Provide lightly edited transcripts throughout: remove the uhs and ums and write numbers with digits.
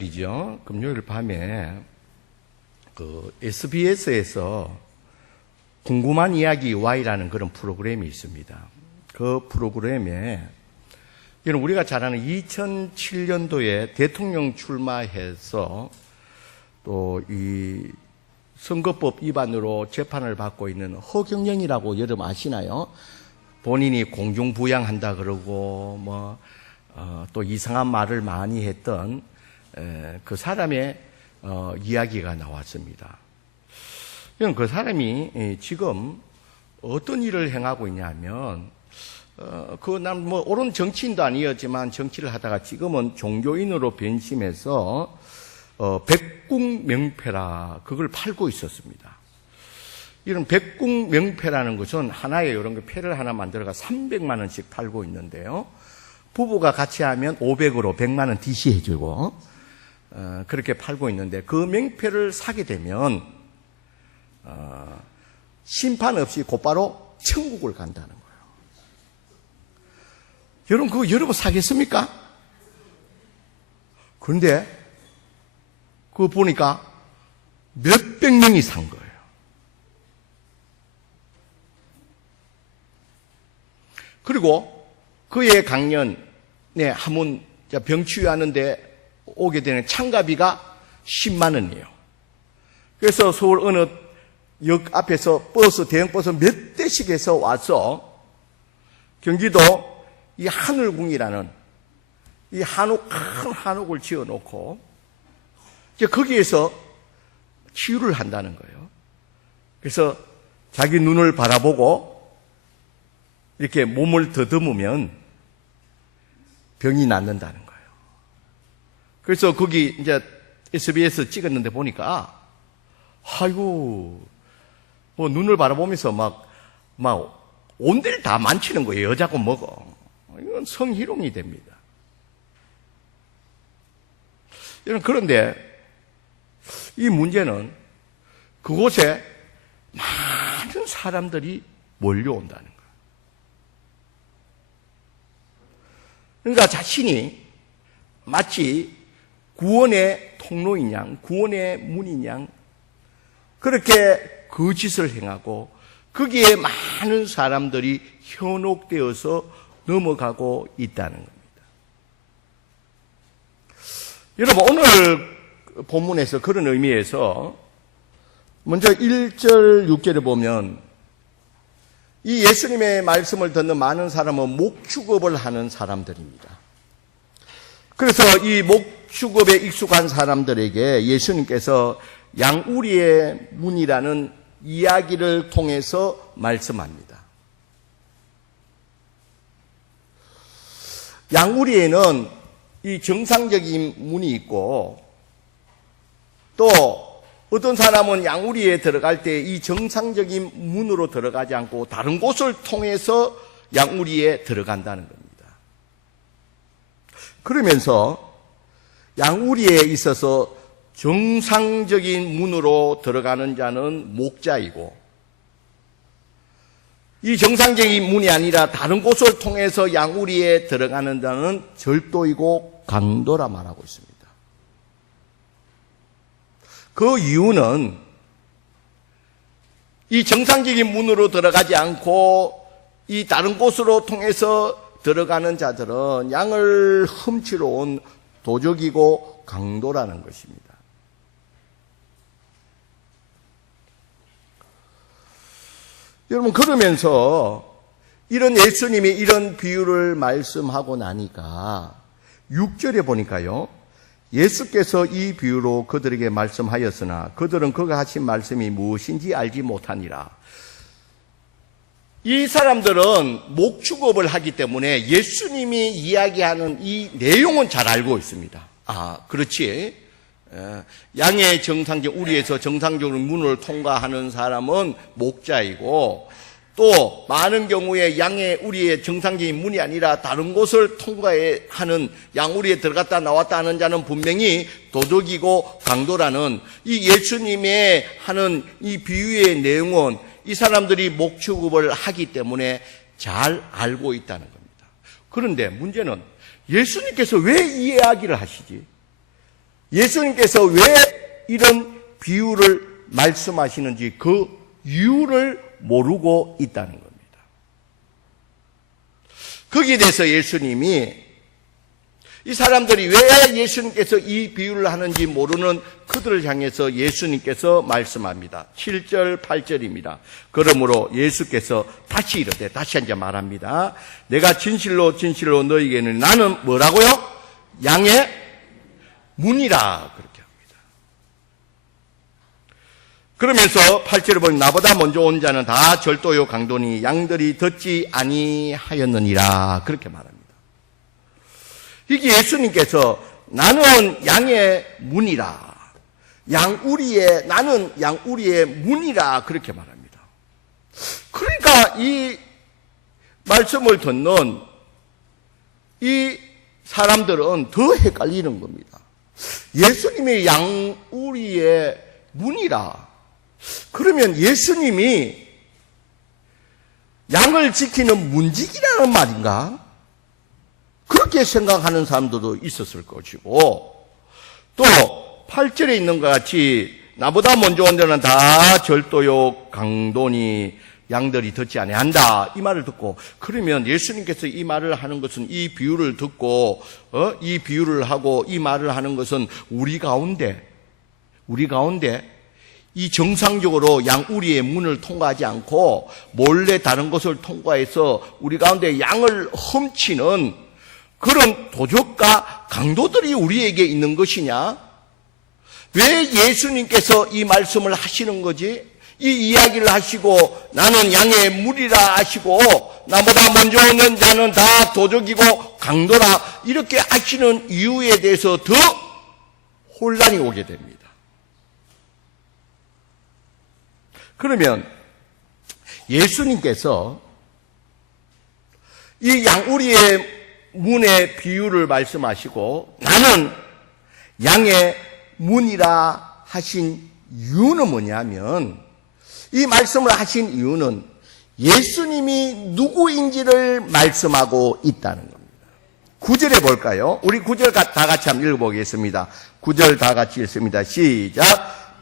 이죠. 금요일 밤에 SBS에서 궁금한 이야기 Y라는 그런 프로그램이 있습니다. 그 프로그램에 이런 우리가 잘 아는 2007년도에 대통령 출마해서 또 이 선거법 위반으로 재판을 받고 있는 허경영이라고 여러분 아시나요? 본인이 공중부양한다 그러고 또 이상한 말을 많이 했던 그 사람의 이야기가 나왔습니다. 그 사람이 지금 어떤 일을 행하고 있냐면, 난 옳은 정치인도 아니었지만 정치를 하다가 지금은 종교인으로 변심해서 백궁명패라 그걸 팔고 있었습니다. 이런 백궁명패라는 것은 하나에 이런 거 패를 하나 만들어가 300만 원씩 팔고 있는데요. 부부가 같이 하면 500으로 100만 원 DC 해주고 그렇게 팔고 있는데, 그 명패를 사게 되면 심판 없이 곧바로 천국을 간다는 거예요. 여러분, 그거 여러분 사겠습니까? 그런데 그거 보니까 몇백 명이 산 거예요. 그리고 그의 강연에 한문 병치유하는데 오게 되는 참가비가 10만 원이에요. 그래서 서울 어느 역 앞에서 대형 버스 몇 대씩 해서 와서 경기도 이 하늘궁이라는 이 큰 한옥을 지어 놓고 이제 거기에서 치유를 한다는 거예요. 그래서 자기 눈을 바라보고 이렇게 몸을 더듬으면 병이 낫는다는 거예요. 그래서 거기 이제 SBS 찍었는데 보니까, 아이고, 눈을 바라보면서 막 온데를 다 만지는 거예요. 여자고 뭐고. 이건 성희롱이 됩니다. 그런데 이 문제는 그곳에 많은 사람들이 몰려온다는 거예요. 그러니까 자신이 마치 구원의 통로인 양, 구원의 문인 양, 그렇게 거짓을 행하고 거기에 많은 사람들이 현혹되어서 넘어가고 있다는 겁니다. 여러분, 오늘 본문에서 그런 의미에서 먼저 1절, 6절에 보면 이 예수님의 말씀을 듣는 많은 사람은 목축업을 하는 사람들입니다. 그래서 이 목축업에 익숙한 사람들에게 예수님께서 양우리의 문이라는 이야기를 통해서 말씀합니다. 양우리에는 이 정상적인 문이 있고, 또 어떤 사람은 양우리에 들어갈 때 이 정상적인 문으로 들어가지 않고 다른 곳을 통해서 양우리에 들어간다는 겁니다. 그러면서 양우리에 있어서 정상적인 문으로 들어가는 자는 목자이고, 이 정상적인 문이 아니라 다른 곳을 통해서 양우리에 들어가는 자는 절도이고 강도라 말하고 있습니다. 그 이유는 이 정상적인 문으로 들어가지 않고 이 다른 곳으로 통해서 들어가는 자들은 양을 훔치러 온 도적이고 강도라는 것입니다. 여러분, 그러면서 이런 예수님이 이런 비유를 말씀하고 나니까 6절에 보니까요, 예수께서 이 비유로 그들에게 말씀하였으나 그들은 그가 하신 말씀이 무엇인지 알지 못하니라. 이 사람들은 목축업을 하기 때문에 예수님이 이야기하는 이 내용은 잘 알고 있습니다. 그렇지. 양의 우리에서 정상적으로 문을 통과하는 사람은 목자이고, 또 많은 경우에 양의 우리의 정상적인 문이 아니라 다른 곳을 통과하는 양우리에 들어갔다 나왔다 하는 자는 분명히 도둑이고 강도라는 이 예수님의 하는 이 비유의 내용은 이 사람들이 목축업을 하기 때문에 잘 알고 있다는 겁니다. 그런데 문제는 예수님께서 왜 이 이야기를 하시지? 예수님께서 왜 이런 비유를 말씀하시는지 그 이유를 모르고 있다는 겁니다. 거기에 대해서 예수님이 이 사람들이 왜 예수님께서 이 비유를 하는지 모르는 그들을 향해서 예수님께서 말씀합니다. 7절 8절입니다. 그러므로 예수께서 다시 이르되, 다시 한번 말합니다. 내가 진실로 진실로 너희에게는, 나는 뭐라고요? 양의 문이라 그렇게 합니다. 그러면서 8절에 보면 나보다 먼저 온 자는 다 절도요 강도니 양들이 듣지 아니하였느니라 그렇게 말합니다. 이게 예수님께서 나는 양의 문이라, 나는 양우리의 문이라 그렇게 말합니다. 그러니까 이 말씀을 듣는 이 사람들은 더 헷갈리는 겁니다. 예수님이 양우리의 문이라, 그러면 예수님이 양을 지키는 문지기라는 말인가? 그렇게 생각하는 사람들도 있었을 것이고, 또 8절에 있는 것 같이 나보다 먼저 온 자는 다 절도요 강도니 양들이 듣지 아니한다 이 말을 듣고, 그러면 예수님께서 이 말을 하는 것은, 이 비유를 듣고 이 비유를 하고 이 말을 하는 것은 우리 가운데 이 정상적으로 양우리의 문을 통과하지 않고 몰래 다른 것을 통과해서 우리 가운데 양을 훔치는 그런 도적과 강도들이 우리에게 있는 것이냐? 왜 예수님께서 이 말씀을 하시는 거지? 이 이야기를 하시고 나는 양의 물이라 하시고 나보다 먼저 오는 자는 다 도적이고 강도라 이렇게 하시는 이유에 대해서 더 혼란이 오게 됩니다. 그러면 예수님께서 이 양우리의 문의 비유를 말씀하시고 나는 양의 문이라 하신 이유는 뭐냐면, 이 말씀을 하신 이유는 예수님이 누구인지를 말씀하고 있다는 겁니다. 9절에 볼까요? 우리 9절 다 같이 한번 읽어보겠습니다. 9절 다 같이 읽습니다. 시작.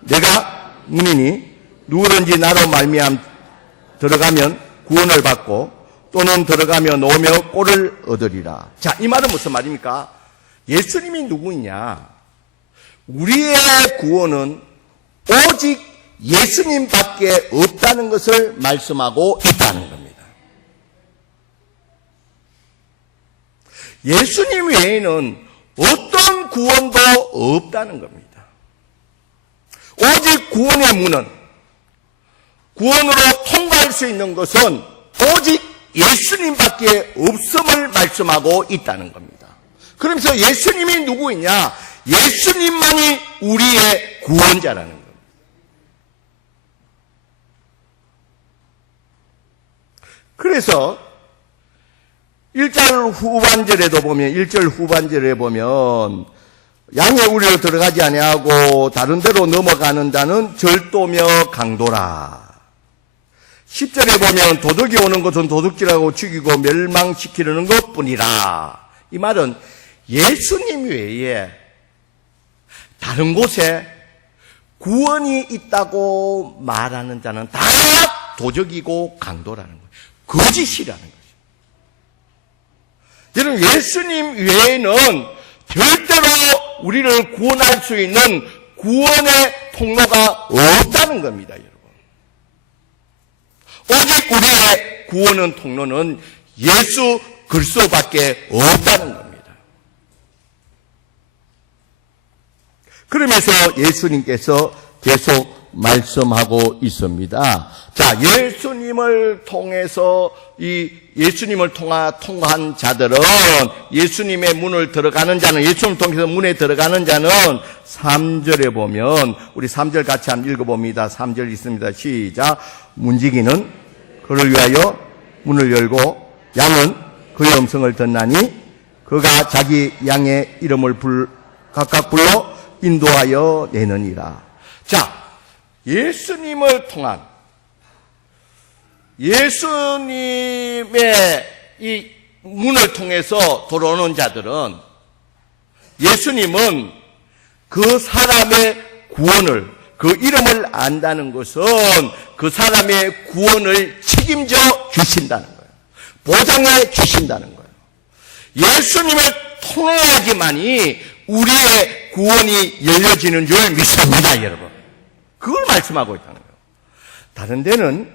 내가 문이니 누구든지 나로 말미암아 들어가면 구원을 받고 또는 들어가며 놓으며 꼴을 얻으리라. 자, 이 말은 무슨 말입니까? 예수님이 누구냐? 우리의 구원은 오직 예수님밖에 없다는 것을 말씀하고 있다는 겁니다. 예수님 외에는 어떤 구원도 없다는 겁니다. 오직 구원의 문은, 구원으로 통과할 수 있는 것은 오직 예수님밖에 없음을 말씀하고 있다는 겁니다. 그러면서 예수님이 누구이냐? 예수님만이 우리의 구원자라는 겁니다. 그래서 1절 후반절에도 보면, 1절 후반절에 보면 양의 우리로 들어가지 아니하고 다른 데로 넘어가는 자는 절도며 강도라. 10절에 보면 도둑이 오는 것은 도둑질하고 죽이고 멸망시키려는 것뿐이라. 이 말은 예수님 외에 다른 곳에 구원이 있다고 말하는 자는 다 도적이고 강도라는 거예요. 거짓이라는 거죠. 여러분, 예수님 외에는 절대로 우리를 구원할 수 있는 구원의 통로가 없다는 겁니다, 여러분. 오직 우리의 구원의 통로는 예수 그리스도밖에 없다는 겁니다. 그러면서 예수님께서 계속 말씀하고 있습니다. 자, 예수님을 통해서 예수님을 통한 자들은, 예수님의 문을 들어가는 자는, 예수님을 통해서 문에 들어가는 자는 3절에 보면, 우리 3절 같이 한번 읽어봅니다. 3절 있습니다. 시작. 문지기는 그를 위하여 문을 열고 양은 그의 음성을 듣나니 그가 자기 양의 이름을 각각 불러 인도하여 내느니라. 자, 예수님을 통한, 예수님의 이 문을 통해서 들어오는 자들은, 예수님은 그 사람의 구원을, 그 이름을 안다는 것은 그 사람의 구원을 책임져 주신다는 거예요. 보장해 주신다는 거예요. 예수님을 통해야지만이 우리의 구원이 열려지는 줄 믿습니다, 여러분. 그걸 말씀하고 있다는 거예요. 다른 데는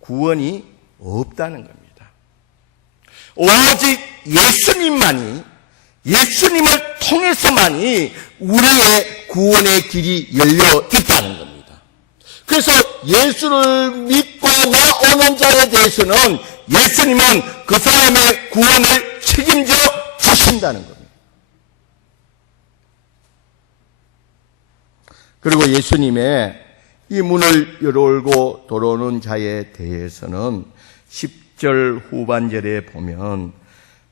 구원이 없다는 겁니다. 오직 예수님만이, 예수님을 통해서만이 우리의 구원의 길이 열려 있다는 겁니다. 그래서 예수를 믿고 나오는 자에 대해서는 예수님은 그 사람의 구원을 책임져 주신다는 겁니다. 그리고 예수님의 이 문을 열고 들어오는 자에 대해서는 10절 후반절에 보면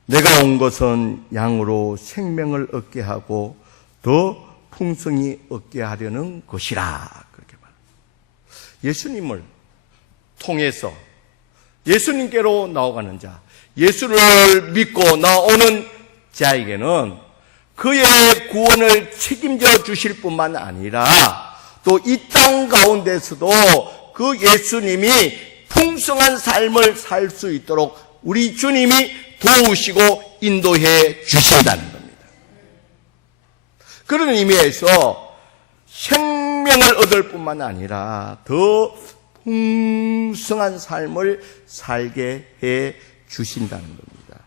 내가 온 것은 양으로 생명을 얻게 하고 더 풍성히 얻게 하려는 것이라. 그렇게 말합니다. 예수님을 통해서 예수님께로 나아가는 자, 예수를 믿고 나오는 자에게는 그의 구원을 책임져 주실 뿐만 아니라 또 이 땅 가운데서도 그 예수님이 풍성한 삶을 살 수 있도록 우리 주님이 도우시고 인도해 주신다는 겁니다. 그런 의미에서 생명을 얻을 뿐만 아니라 더 풍성한 삶을 살게 해 주신다는 겁니다.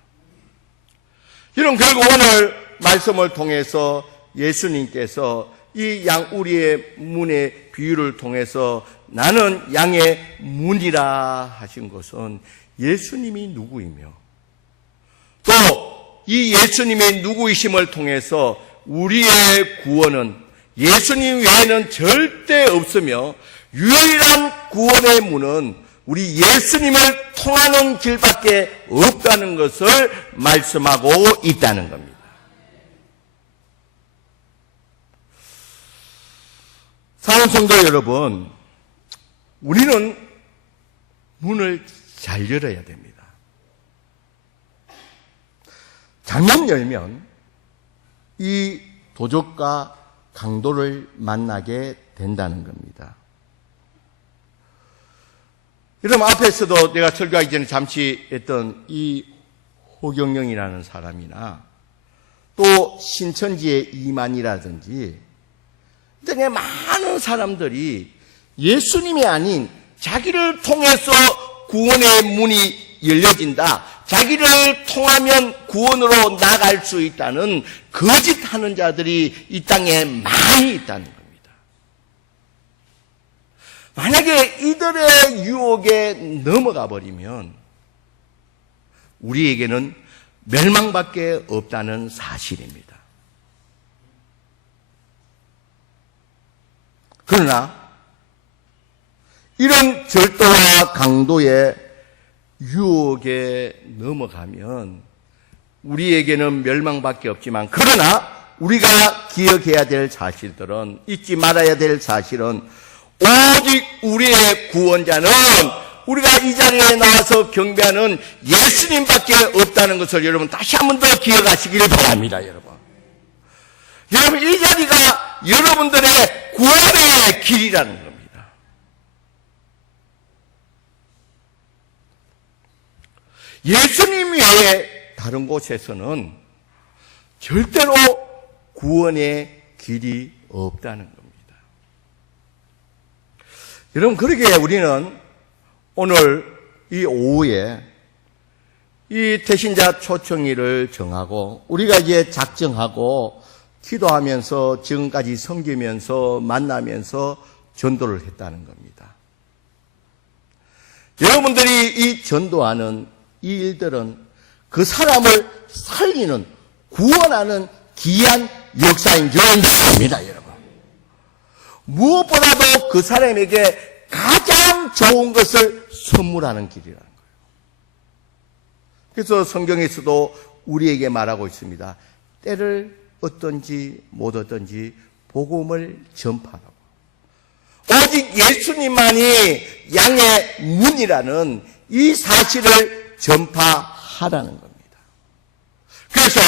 여러분, 결국 오늘 말씀을 통해서 예수님께서 이 양우리의 문의 비유를 통해서 나는 양의 문이라 하신 것은 예수님이 누구이며 또 이 예수님의 누구이심을 통해서 우리의 구원은 예수님 외에는 절대 없으며 유일한 구원의 문은 우리 예수님을 통하는 길밖에 없다는 것을 말씀하고 있다는 겁니다. 사랑하는 성도 여러분, 우리는 문을 잘 열어야 됩니다. 잘못 열면 이 도적과 강도를 만나게 된다는 겁니다. 여러분, 앞에서도 내가 설교하기 전에 잠시 했던 이 호경영이라는 사람이나 또 신천지의 이만이라든지 등의 많은 사람들이 예수님이 아닌 자기를 통해서 구원의 문이 열려진다, 자기를 통하면 구원으로 나갈 수 있다는 거짓하는 자들이 이 땅에 많이 있다는 겁니다. 만약에 이들의 유혹에 넘어가 버리면 우리에게는 멸망밖에 없다는 사실입니다. 그러나 이런 절도와 강도의 유혹에 넘어가면 우리에게는 멸망밖에 없지만, 그러나 우리가 기억해야 될 사실들은, 잊지 말아야 될 사실은 오직 우리의 구원자는 우리가 이 자리에 나와서 경배하는 예수님밖에 없다는 것을 여러분 다시 한 번 더 기억하시길 바랍니다. 여러분, 이 자리가 여러분들의 구원의 길이라는 겁니다. 예수님 외에 다른 곳에서는 절대로 구원의 길이 없다는 겁니다. 여러분, 그러기에 우리는 오늘 이 오후에 이 태신자 초청일을 정하고 우리가 이제 작정하고 기도하면서 지금까지 섬기면서 만나면서 전도를 했다는 겁니다. 여러분들이 이 전도하는 이 일들은 그 사람을 살리는, 구원하는 귀한 역사인 줄 믿습니다, 여러분. 무엇보다도 그 사람에게 가장 좋은 것을 선물하는 길이라는 거예요. 그래서 성경에서도 우리에게 말하고 있습니다. 때를 어떤지 못 어떤지 복음을 전파하라고. 오직 예수님만이 양의 문이라는 이 사실을 전파하라는 겁니다. 그래서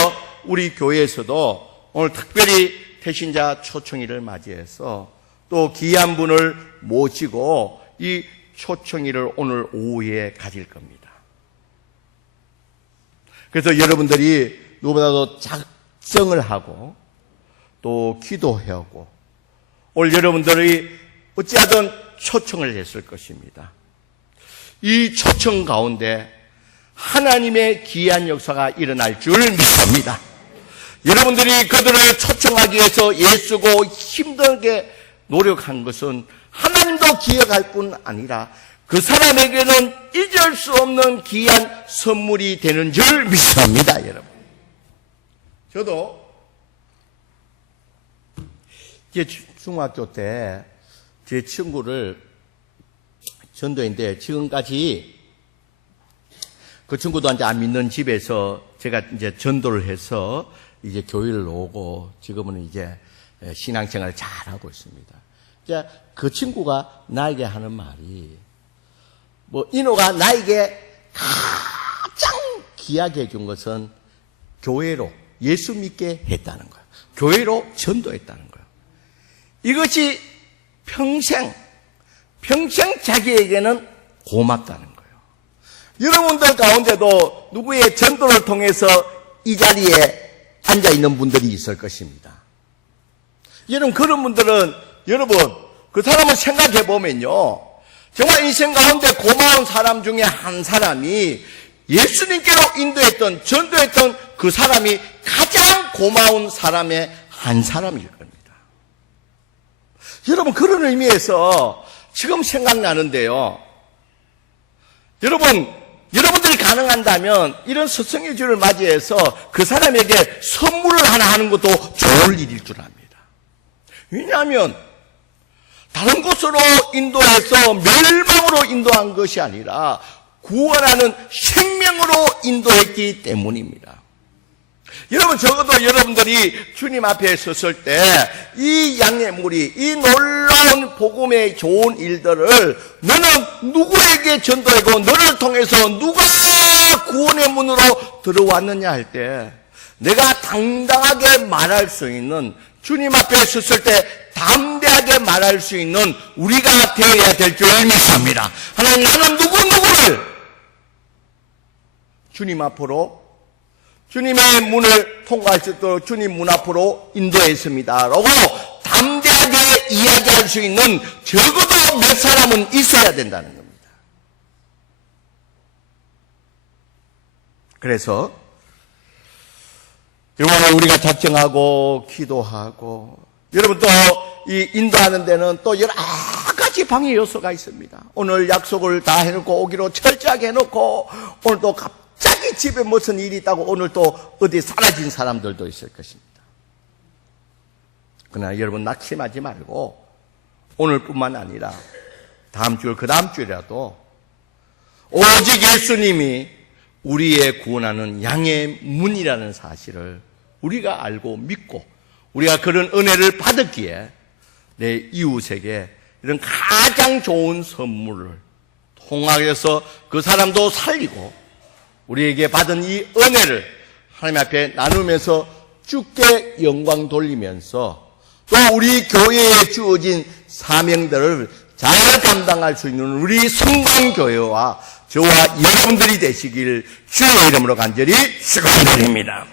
우리 교회에서도 오늘 특별히 태신자 초청일을 맞이해서 또 귀한 분을 모시고 이 초청일을 오늘 오후에 가질 겁니다. 그래서 여러분들이 누구보다도 작정을 하고 또 기도하고 오늘 여러분들이 어찌하든 초청을 했을 것입니다. 이 초청 가운데 하나님의 귀한 역사가 일어날 줄 믿습니다. 여러분들이 그들을 초청하기 위해서 애쓰고 힘들게 노력한 것은 하나님도 기억할 뿐 아니라 그 사람에게는 잊을 수 없는 귀한 선물이 되는 줄 믿습니다, 여러분. 저도 제 중학교 때 제 친구를 전도인데 지금까지 그 친구도 이제 안 믿는 집에서 제가 이제 전도를 해서 이제 교회를 오고 지금은 이제 신앙생활을 잘하고 있습니다. 이제 그 친구가 나에게 하는 말이 인호가 나에게 가장 귀하게 해준 것은 교회로 예수 믿게 했다는 거예요. 교회로 전도했다는 거예요. 이것이 평생 자기에게는 고맙다는 거예요. 여러분들 가운데도 누구의 전도를 통해서 이 자리에 앉아있는 분들이 있을 것입니다. 여러분 그런 분들은 그 사람을 생각해 보면요, 정말 인생 가운데 고마운 사람 중에 한 사람이 예수님께로 인도했던 전도했던 그 사람이 가장 고마운 사람의 한 사람일 겁니다. 여러분 그런 의미에서 지금 생각나는데요, 여러분들이 가능한다면 이런 스승의 주를 맞이해서 그 사람에게 선물을 하나 하는 것도 좋을 일일 줄 압니다. 왜냐하면 다른 곳으로 인도해서 멸망으로 인도한 것이 아니라 구원하는 생명으로 인도했기 때문입니다. 여러분 적어도 여러분들이 주님 앞에 섰을 때 이 양의 무리, 이 놀라운 복음의 좋은 일들을 너는 누구에게 전도하고 너를 통해서 누가 구원의 문으로 들어왔느냐 할 때 내가 당당하게 말할 수 있는, 주님 앞에 섰을 때 담대하게 말할 수 있는 우리가 되어야 될 줄 믿습니다. 하나님, 나는 누구를 주님 앞으로, 주님의 문을 통과할 수 있도록 주님 문 앞으로 인도했습니다 라고 담대하게 이야기할 수 있는 적어도 몇 사람은 있어야 된다는 겁니다. 그래서 여러분 우리가 작정하고 기도하고, 여러분 또 이 인도하는 데는 또 여러 가지 방해 요소가 있습니다. 오늘 약속을 다 해놓고 오기로 철저하게 해놓고 오늘 또 갑자기 집에 무슨 일이 있다고 오늘 또 어디 사라진 사람들도 있을 것입니다. 그러나 여러분 낙심하지 말고 오늘뿐만 아니라 다음 주, 그 다음 주라도 오직 예수님이 우리의 구원하는 양의 문이라는 사실을 우리가 알고 믿고 우리가 그런 은혜를 받았기에 내 이웃에게 이런 가장 좋은 선물을 통하여서 그 사람도 살리고 우리에게 받은 이 은혜를 하나님 앞에 나누면서 주께 영광 돌리면서 또 우리 교회에 주어진 사명들을 잘 감당할 수 있는 우리 성광교회와 저와 여러분들이 되시길 주의 이름으로 간절히 축원드립니다.